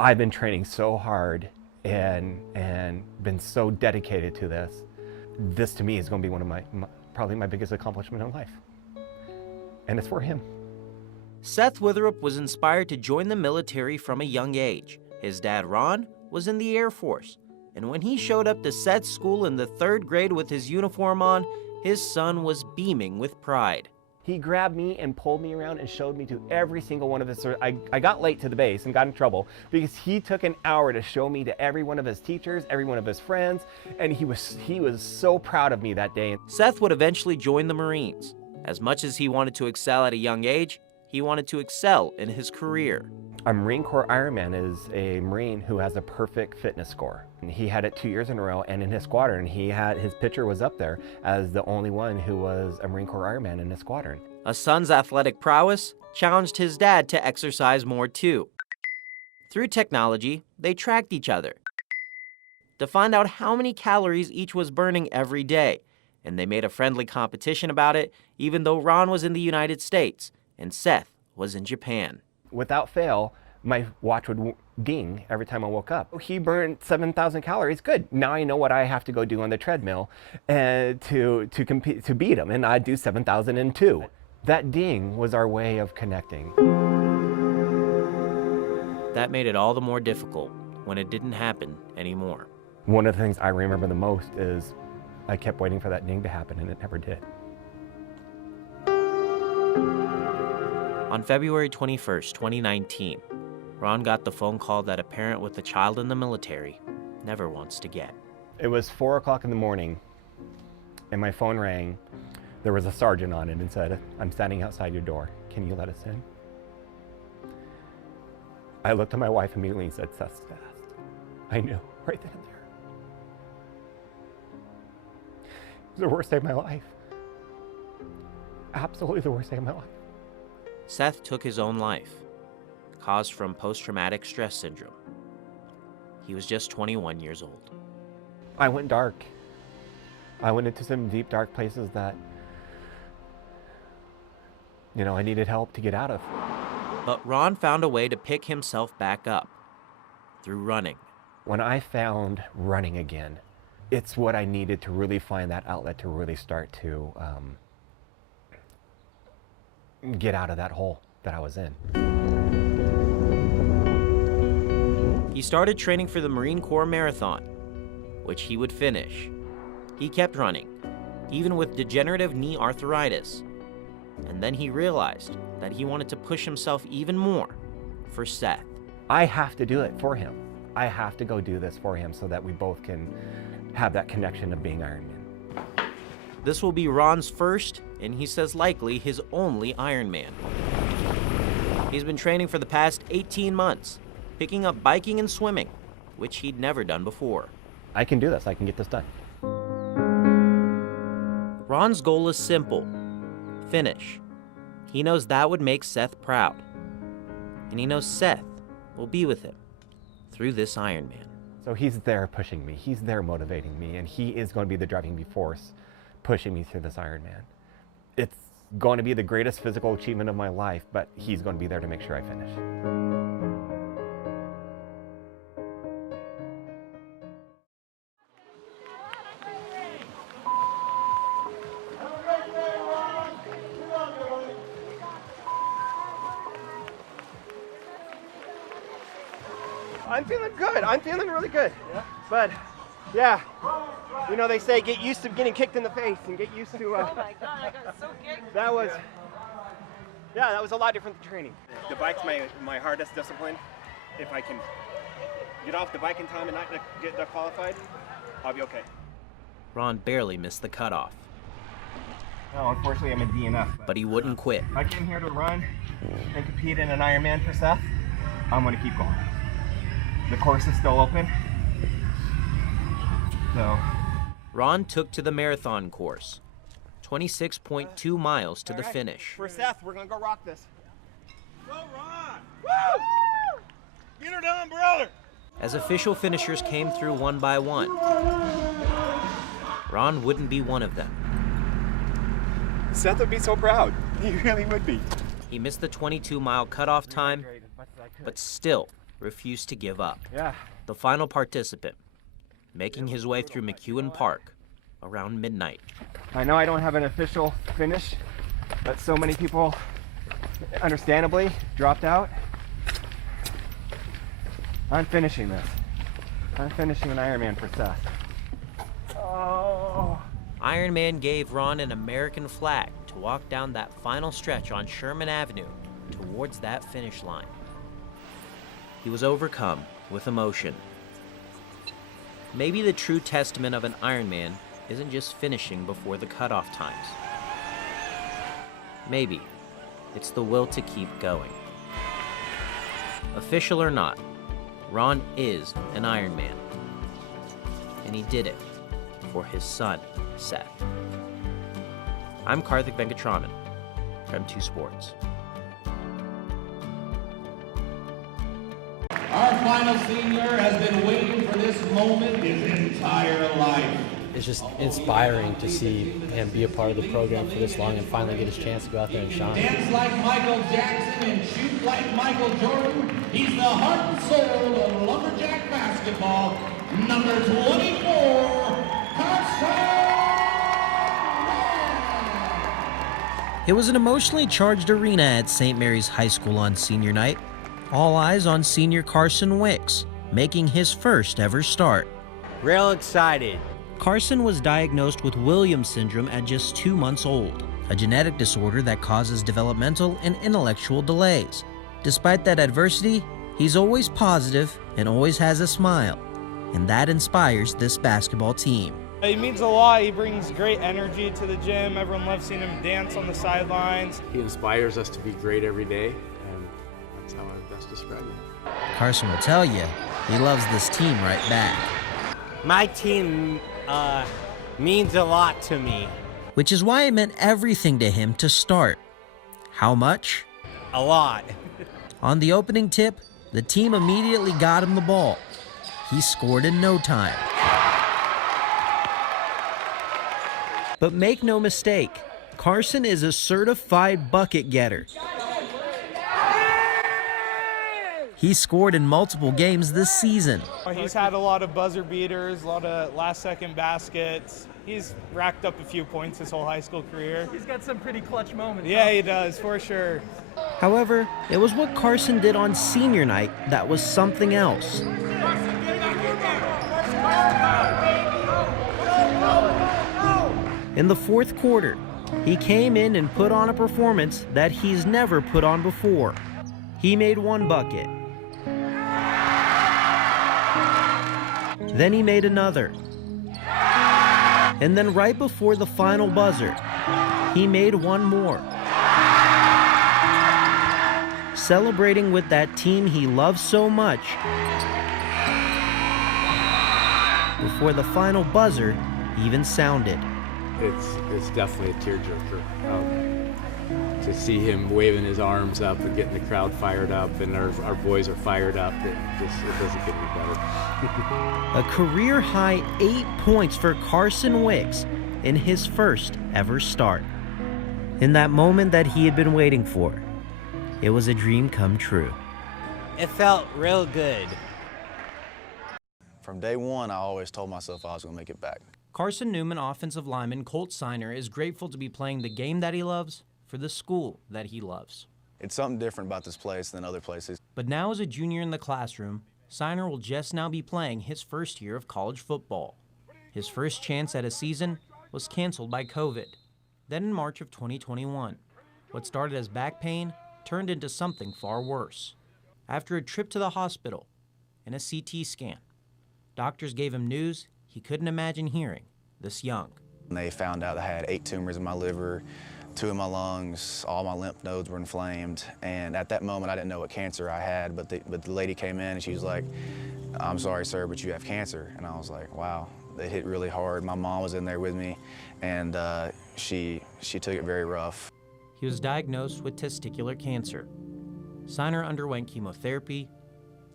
I've been training so hard and been so dedicated to this. This to me is going to be one of my probably my biggest accomplishment in life. And it's for him. Seth Witherup was inspired to join the military from a young age. His dad, Ron, was in the Air Force. And when he showed up to Seth's school in the 3rd grade with his uniform on, his son was beaming with pride. He grabbed me and pulled me around and showed me to every single one of his, I got late to the base and got in trouble because he took an hour to show me to every one of his teachers, every one of his friends, and he was so proud of me that day. Seth would eventually join the Marines. As much as he wanted to excel at a young age, he wanted to excel in his career. A Marine Corps Ironman is a Marine who has a perfect fitness score. And he had it 2 years in a row, and in his squadron, his picture was up there as the only one who was a Marine Corps Ironman in his squadron. A son's athletic prowess challenged his dad to exercise more too. Through technology, they tracked each other to find out how many calories each was burning every day, and they made a friendly competition about it, even though Ron was in the United States and Seth was in Japan. Without fail, my watch would ding every time I woke up. He burned 7,000 calories. Good. Now I know what I have to go do on the treadmill to compete, to beat him, and I'd do 7,002. That ding was our way of connecting. That made it all the more difficult when it didn't happen anymore. One of the things I remember the most is I kept waiting for that ding to happen, and it never did. On February 21st, 2019, Ron got the phone call that a parent with a child in the military never wants to get. It was 4 o'clock in the morning, and my phone rang. There was a sergeant on it and said, "I'm standing outside your door. Can you let us in?" I looked at my wife immediately and said, "Seth's fast." I knew right then and there. It was the worst day of my life. Absolutely the worst day of my life. Seth took his own life, caused from post-traumatic stress syndrome. He was just 21 years old. I went dark. I went into some deep, dark places that, I needed help to get out of. But Ron found a way to pick himself back up through running. When I found running again, it's what I needed to really find that outlet to really start to get out of that hole that I was in. He started training for the Marine Corps Marathon, which he would finish. He kept running, even with degenerative knee arthritis. And then he realized that he wanted to push himself even more for Seth. I have to do it for him. I have to go do this for him so that we both can have that connection of being Ironman. This will be Ron's first, and he says likely his only Ironman. He's been training for the past 18 months, picking up biking and swimming, which he'd never done before. I can do this. I can get this done. Ron's goal is simple: finish. He knows that would make Seth proud. And he knows Seth will be with him through this Ironman. So he's there pushing me. He's there motivating me. And he is going to be the driving force pushing me through this Ironman. It's going to be the greatest physical achievement of my life, but he's going to be there to make sure I finish. I'm feeling good. I'm feeling really good. Yeah. But, yeah, they say get used to getting kicked in the face and get used to. Oh my God, I got so kicked. That was a lot different than training. The bike's my hardest discipline. If I can get off the bike in time and not get disqualified, I'll be okay. Ron barely missed the cutoff. No, unfortunately, I'm a DNF. But he wouldn't quit. I came here to run and compete in an Ironman for Seth. I'm going to keep going. The course is still open. So. Ron took to the marathon course, 26.2 miles to the finish. For Seth, we're going to go rock this. Go, Ron! Woo! Get her done, brother! As official finishers came through one by one, Ron wouldn't be one of them. Seth would be so proud. He really would be. He missed the 22-mile cutoff time, but still, refused to give up. Yeah. The final participant, making his way through McEwen Park around midnight. I know I don't have an official finish, but so many people, understandably, dropped out. I'm finishing this. I'm finishing an Ironman for Seth. Oh. Ironman gave Ron an American flag to walk down that final stretch on Sherman Avenue towards that finish line. He was overcome with emotion. Maybe the true testament of an Ironman isn't just finishing before the cutoff times. Maybe it's the will to keep going. Official or not, Ron is an Ironman. And he did it for his son, Seth. I'm Karthik Venkataraman from 2 Sports. Our final senior has been waiting for this moment his entire life. It's just inspiring to see him be a part of the program for this long and finally get his chance to go out there and shine. Dance like Michael Jackson and shoot like Michael Jordan. He's the heart and soul of lumberjack basketball. Number 24, Karthik. It was an emotionally charged arena at St. Mary's High School on senior night. All eyes on senior Carson Wicks, making his first ever start. Real excited. Carson was diagnosed with Williams syndrome at just 2 months old, a genetic disorder that causes developmental and intellectual delays. Despite that adversity, he's always positive and always has a smile, and that inspires this basketball team. He means a lot. He brings great energy to the gym. Everyone loves seeing him dance on the sidelines. He inspires us to be great every day, and that's how I best describe him. Carson will tell you he loves this team right back. My team means a lot to me. Which is why it meant everything to him to start. How much? A lot. On the opening tip, the team immediately got him the ball. He scored in no time. But make no mistake, Carson is a certified bucket getter. He scored in multiple games this season. He's had a lot of buzzer beaters, a lot of last-second baskets. He's racked up a few points his whole high school career. He's got some pretty clutch moments. Yeah, he does, for sure. However, it was what Carson did on senior night that was something else. In the fourth quarter, he came in and put on a performance that he's never put on before. He made 1 bucket. Then he made another. And then right before the final buzzer, he made 1 more. Celebrating with that team he loves so much before the final buzzer even sounded. It's definitely a tearjerker. To see him waving his arms up and getting the crowd fired up, and our boys are fired up, it doesn't get any better. A career-high 8 points for Carson Wicks in his first ever start. In that moment that he had been waiting for, it was a dream come true. It felt real good. From day one, I always told myself I was going to make it back. Carson Newman offensive lineman Colt Siner is grateful to be playing the game that he loves for the school that he loves. It's something different about this place than other places. But now as a junior in the classroom, Siner will just now be playing his first year of college football. His first chance at a season was canceled by COVID. Then in March of 2021, what started as back pain turned into something far worse. After a trip to the hospital and a CT scan, doctors gave him news he couldn't imagine hearing this young. They found out I had 8 tumors in my liver, 2 in my lungs, all my lymph nodes were inflamed, and at that moment I didn't know what cancer I had, but the lady came in and she was like, "I'm sorry, sir, but you have cancer." And I was like, wow, it hit really hard. My mom was in there with me, and she took it very rough. He was diagnosed with testicular cancer. Siner underwent chemotherapy,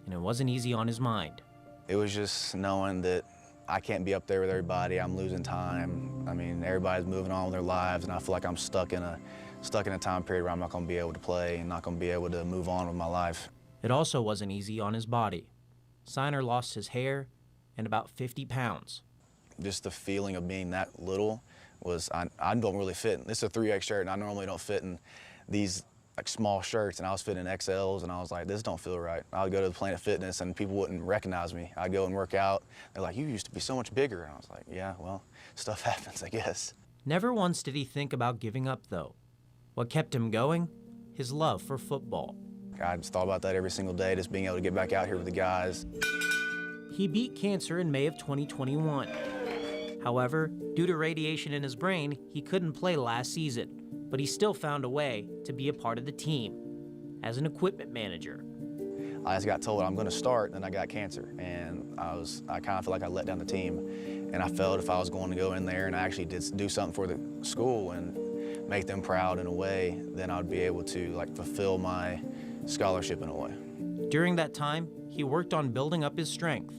and it wasn't easy on his mind. It was just knowing that I can't be up there with everybody. I'm losing time. I mean, everybody's moving on with their lives, and I feel like I'm stuck in a time period where I'm not going to be able to play and not going to be able to move on with my life. It also wasn't easy on his body. Signer lost his hair and about 50 pounds. Just the feeling of being that little was, I don't really fit. This is a 3X shirt, and I normally don't fit in these like small shirts, and I was fitting in XLs, and I was like, this don't feel right. I would go to the Planet Fitness, and people wouldn't recognize me. I'd go and work out. They're like, you used to be so much bigger. And I was like, yeah, well, stuff happens, I guess. Never once did he think about giving up, though. What kept him going? His love for football. I just thought about that every single day, just being able to get back out here with the guys. He beat cancer in May of 2021. However, due to radiation in his brain, he couldn't play last season, but he still found a way to be a part of the team as an equipment manager. I just got told I'm going to start, and I got cancer, and I kind of feel like I let down the team, and I felt if I was going to go in there and I actually did do something for the school and make them proud in a way, then I'd be able to like fulfill my scholarship in a way. During that time, he worked on building up his strength,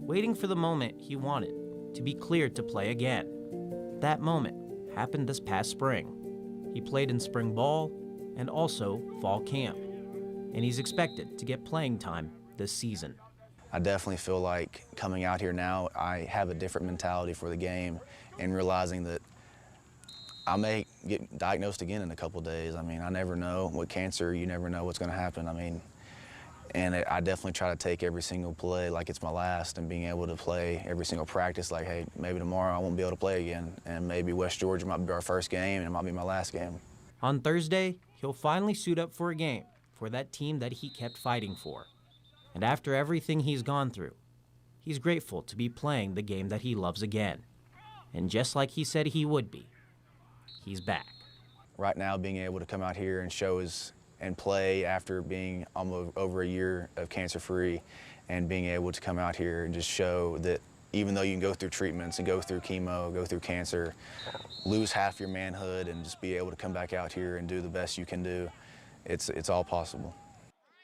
waiting for the moment he wanted to be cleared to play again. That moment happened this past spring. He played in spring ball and also fall camp, and he's expected to get playing time this season. I definitely feel like coming out here now, I have a different mentality for the game and realizing that I may get diagnosed again in a couple days. I mean, I never know. With cancer, you never know what's going to happen. I mean, and I definitely try to take every single play like it's my last, and being able to play every single practice like, hey, maybe tomorrow I won't be able to play again, and maybe West Georgia might be our first game and it might be my last game. On Thursday, he'll finally suit up for a game for that team that he kept fighting for. And after everything he's gone through, he's grateful to be playing the game that he loves again. And just like he said he would be, he's back. Right now, being able to come out here and show and play after being almost over a year of cancer-free, and being able to come out here and just show that even though you can go through treatments and go through chemo, go through cancer, lose half your manhood, and just be able to come back out here and do the best you can do, it's all possible.